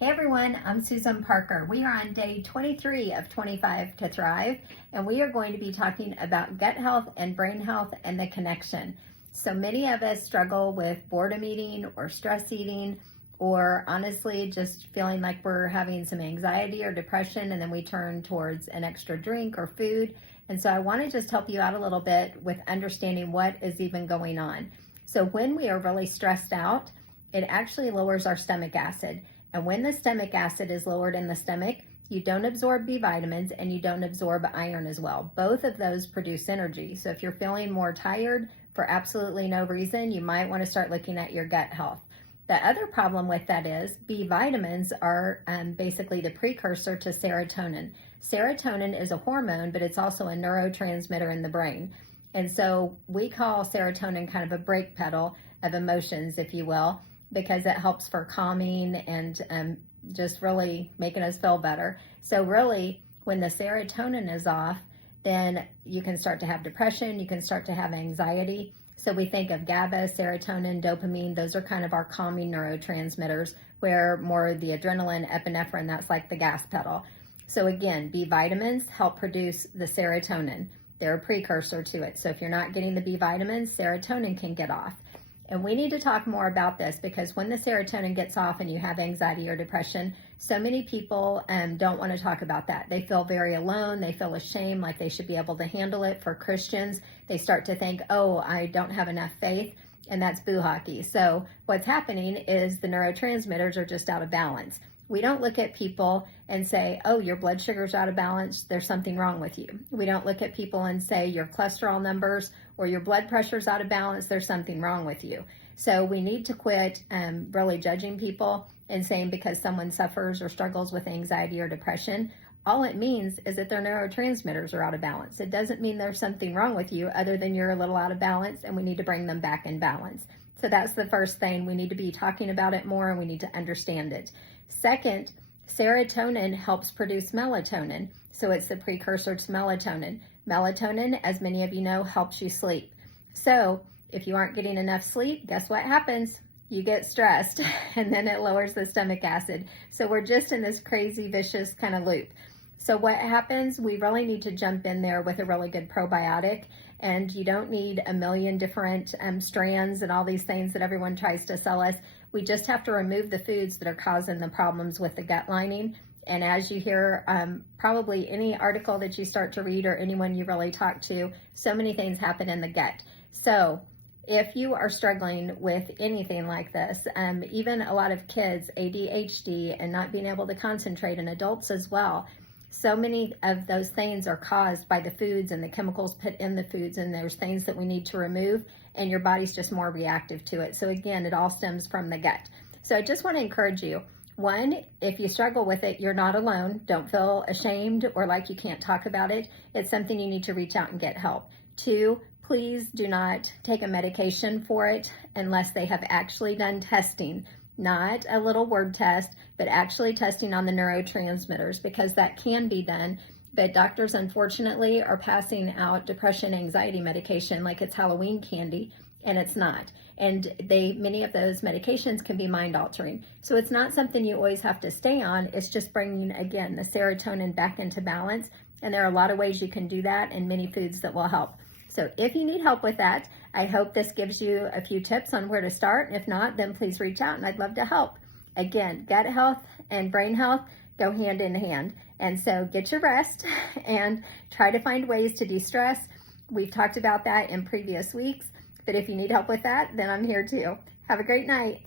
Hey everyone, I'm Susan Parker. We are on day 23 of 25 to Thrive, and we are going to be talking about gut health and brain health and the connection. So many of us struggle with boredom eating or stress eating, or honestly just feeling like we're having some anxiety or depression, and then we turn towards an extra drink or food. And so I want to just help you out a little bit with understanding what is even going on. So when we are really stressed out, it actually lowers our stomach acid. And when the stomach acid is lowered in the stomach, you don't absorb B vitamins and you don't absorb iron as well. Both of those produce energy. So if you're feeling more tired for absolutely no reason, you might want to start looking at your gut health. The other problem with that is B vitamins are basically the precursor to serotonin. Serotonin is a hormone, but it's also a neurotransmitter in the brain. And so we call serotonin kind of a brake pedal of emotions, if you will, because it helps for calming and just really making us feel better. So really, when the serotonin is off, then you can start to have depression, you can start to have anxiety. So we think of GABA, serotonin, dopamine, those are kind of our calming neurotransmitters, where more the adrenaline, epinephrine, that's like the gas pedal. So again, B vitamins help produce the serotonin. They're a precursor to it. So if you're not getting the B vitamins, serotonin can get off. And we need to talk more about this because when the serotonin gets off and you have anxiety or depression, so many people don't want to talk about that. They feel very alone. They feel ashamed, like they should be able to handle it. For Christians, they start to think, oh, I don't have enough faith. And that's buhaki. So what's happening is the neurotransmitters are just out of balance. We don't look at people and say, oh, your blood sugar's out of balance, there's something wrong with you. We don't look at people and say your cholesterol numbers or your blood pressure's out of balance, there's something wrong with you. So we need to quit really judging people and saying because someone suffers or struggles with anxiety or depression, all it means is that their neurotransmitters are out of balance. It doesn't mean there's something wrong with you other than you're a little out of balance and we need to bring them back in balance. So that's the first thing. We need to be talking about it more and we need to understand it. Second, serotonin helps produce melatonin. So it's the precursor to melatonin. Melatonin, as many of you know, helps you sleep. So if you aren't getting enough sleep, guess what happens? You get stressed and then it lowers the stomach acid. So we're just in this crazy, vicious kind of loop. So what happens, we really need to jump in there with a really good probiotic, and you don't need a million different strands and all these things that everyone tries to sell us. We just have to remove the foods that are causing the problems with the gut lining. And as you hear, probably any article that you start to read or anyone you really talk to, so many things happen in the gut. So if you are struggling with anything like this, even a lot of kids, ADHD and not being able to concentrate, and adults as well, so many of those things are caused by the foods and the chemicals put in the foods, and there's things that we need to remove, and your body's just more reactive to it. So again, it all stems from the gut. So I just want to encourage you. One, if you struggle with it, you're not alone. Don't feel ashamed or like you can't talk about it. It's something you need to reach out and get help. Two, please do not take a medication for it unless they have actually done testing. Not a little word test, but actually testing on the neurotransmitters, because that can be done. But doctors, unfortunately, are passing out depression, anxiety medication like it's Halloween candy, and it's not. And many of those medications can be mind altering. So it's not something you always have to stay on. It's just bringing, again, the serotonin back into balance. And there are a lot of ways you can do that and many foods that will help. So if you need help with that, I hope this gives you a few tips on where to start. And if not, then please reach out and I'd love to help. Again, gut health and brain health go hand in hand. And so get your rest and try to find ways to de-stress. We've talked about that in previous weeks, but if you need help with that, then I'm here too. Have a great night.